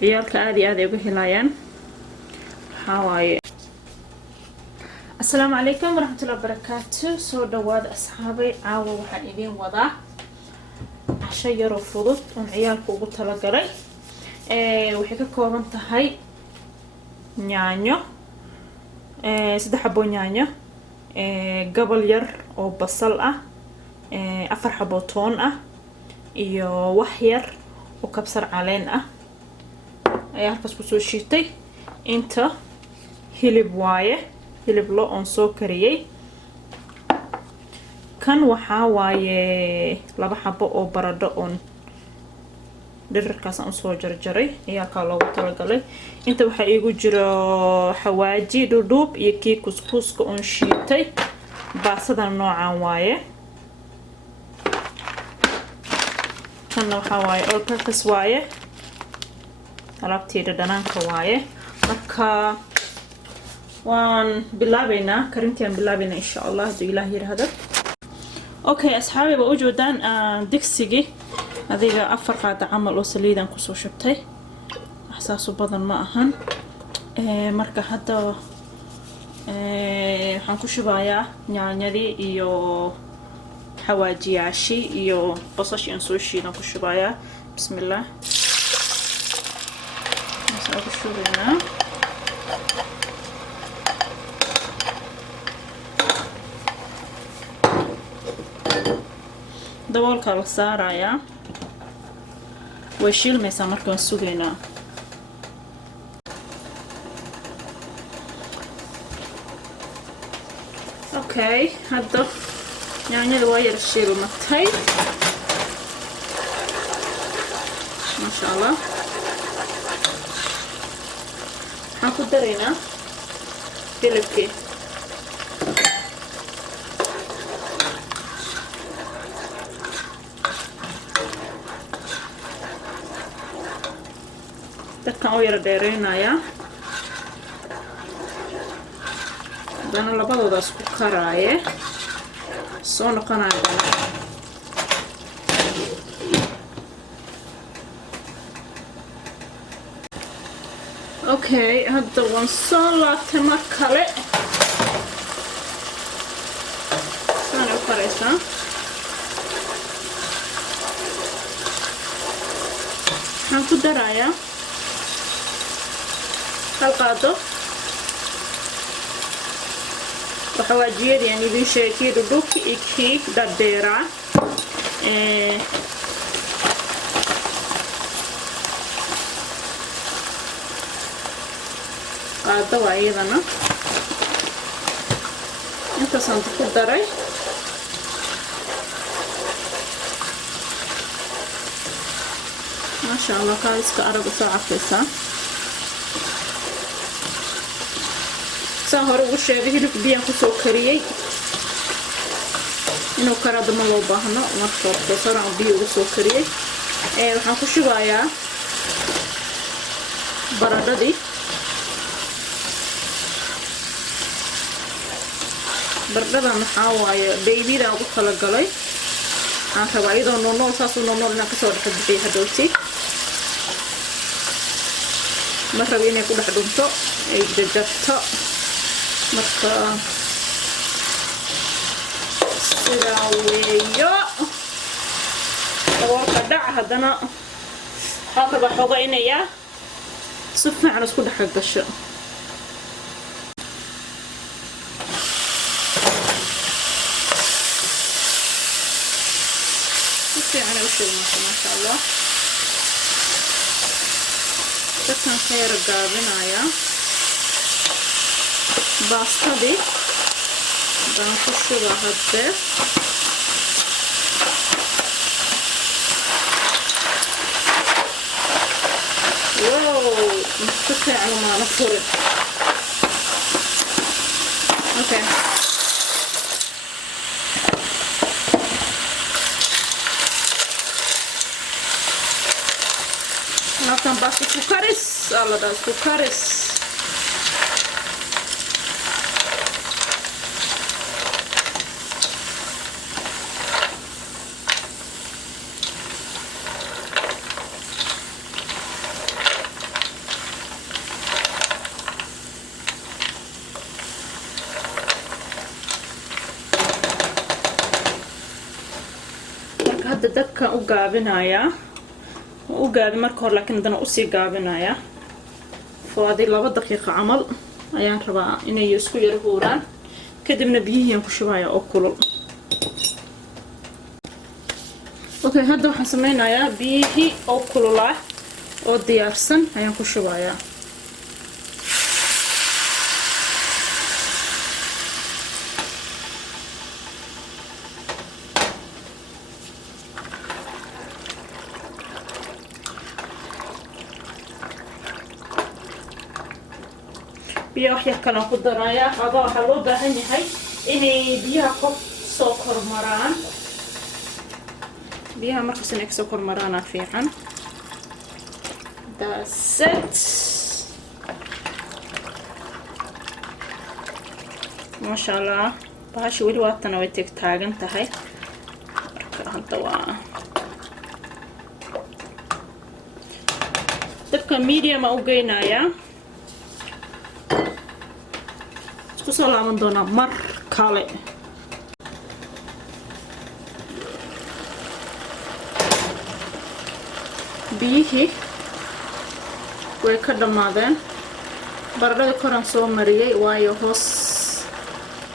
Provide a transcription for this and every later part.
ciyaalka aad iyo aad ay uga helayaan. waxaa waaye assalaamu calaykum waraxmatullahi wabarakaatu. soo dhawaada asxaabay, caawa waxaan idiin wadaa casho yaroo fudud oon ciyaalka ugu talagalay. waxay ka kooban tahay yaanyo, 3 xabo yaanyo, gabal yar oo basal ah, 4 xabo toon ah, iyo wax yar oo kabsar caleen ah ayaa halkaas kusoo shiitay. inta hilib waaye, hilib lo oon soo kariyey. kan waxaa waaye 2 xabo oo baradho oon dhirarkaas aan soo jarjaray ciyaalka loogu talagalay. inta waxaa iigu jiro xawaaji dhudhuub iyo kii kuskuuska oon shiitay. baasadan noocan waaye. kanna waxaa waaye all purpose waaye, alaabteeda dhanaanka waaye. marka waan bilaabeynaa karintiaan bilaabeynaa insha allah hadduu ilaah yiraahdo. okay asxaabi, waa u jeedaan digsigii adiga 4 qaada camal oo saliidaan kusoo shubtay, waxsaasu badan ma ahan. marka hadda waxaan ku shubayaa yaanyadii iyo xawaajiyaashii iyo basashii aan soo shiidan ku shubayaa. bismillaah, waxaan ku shubaynaa. daboolka la saarayaa, way shiilmaysaa marka waan sugaynaa. okay, hadda yaanyada waa yar shiilmatay maasha allah. waxaan ku daraynaa hilibkii. dadkan u yara dheereynayaa, haddana labadooda isku karaaye soo noqonaya. okay, hadda waan soo laabtay mar kale. saana u karaysaa. waxaan ku darayaa 1 qaado waxawaajiyadii aan idiin sheegay, kii dhudhuubki iyo kii dhaadheeraa. qaado waa iyadana intaasaan ku daray. maasha allah, kaaliska arag usoo cafaysaa. saa hore ugu sheegay hilibka biyaan kusoo kariyey, inuu karado ma loo baahno. marka saraan biyo ugu soo kariyey. waxaan ku shubayaa baradhadii. baradhadan waxaa waaye baybida ugu talagalay. waxaan rabaa iyadoo noonool, saasuu noonool inaan kasoo dhex bixiyo hadhowti. ma rabo inay ku dhex dhunto ay jajabto. marka sidaa weeyo. daboolka dhac. haddana waxaa rabaa xooga inayaa si fiican isku dhex gasho. si fiican u shiilmayso maasha allah. dadkan ka yara gaabinayaa. baastadii baan ku shubaa haddee. wow, si fiican umaana furin. okay, halkan baasta ku karis alla dhaas ku karis. dabkan u gaabinayaa u gaabi marka hore laakiin hadana u sii gaabinayaa faadi 2 daqiiqo camal ayaan rabaa inay isku yar huuraan kadibna biyihii ku shubaya oo kulul okay hadda waxaan sameynayaa biyihii oo kulula oo diyaarsan ayaan ku shubayaa biyo wax yar kale ku darayaa hada waxa loo baahan yahay inay biyaha qof soo kormaraan biyaha markaas inay soo kormaraan fiican that's it ma sha Allah baashi wali waatana way taagan tahay marka hadda waa dabka medium u geynayaa kusoo laaban doonaa mar kale biyihii way ka dhamaadeen baradhada koran soo mariyay waayo hoos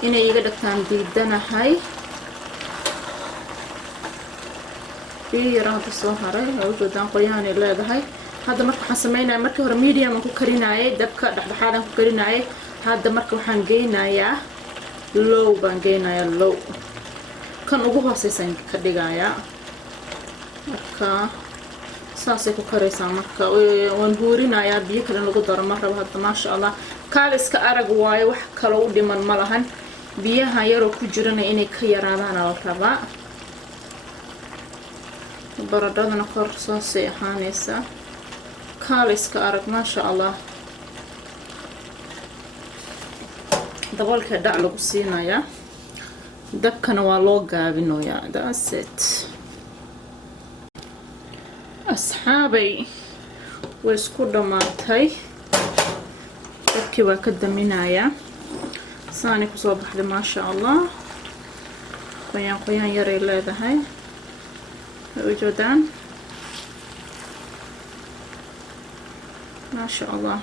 inay iga dhagtaan diidanahay biyo yar hadda soo haray oo joodaan qoyaan ay leedahay hadda marka waxaan sameynayaa markii hore medium aan ku karinaayay dabka dhexdhexaad ku karinaayay hadda marka waxaan geynayaa low baan geynayaa low kan ugu hooseysan ka dhigayaa marka saasay ku karaysaa marka waan huurinayaa biyo kale lagu daro mar rabo hadda ma sha Allah kaaliska arag waayo wax kale u dhiman ma lahan biyaha yar oo ku jirana inay ka yaraadaan la rabaa baradhadana kor saasay ahaanaysaa kaaliska arag ma sha Allah daboolka dhac lagu siinayaa dabkana waa loo gaabinayaa that's it asxaabay way isku dhamaatay dabkii waa ka daminayaa saani ku soo baxday ma sha Allah qoyaan yar ay leedahay وجودان ما شاء الله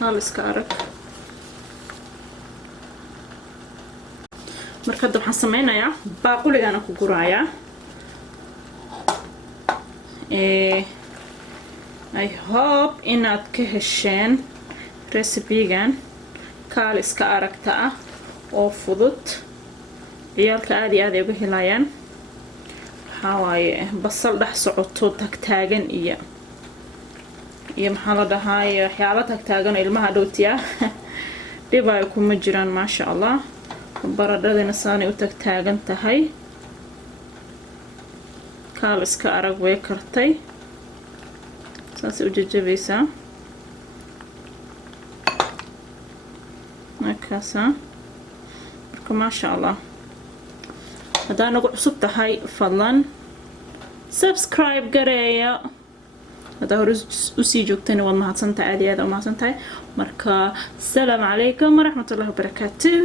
خالص كارك marka waxaan sameeynaa baaquligan ku guraaya I hope inaad ka hesheen recipe-gan kaaliska aragta ah oo fudud ciyaalka aad iyo aad ay uga helayaan waxa waaye basal dhex socoto tagtaagan iyo maxaa la dhahaa waxyaalo tagtaagan ilmaha dhowtiya dib ay kuma jiraan ma sha Allah baradhadana saanay u tagtaagan tahay kaaliska arag way kartay saas u jajabaysaa markaasa marka ma sha Allah hadaa nagu cusub tahay fadlan subscribe gareeya hadaa hore usii joogtana waad mahadsantahay aad iyo aad u mahadsantahay marka assalaamu calaykum waraxmatullaahi wabarakaatuh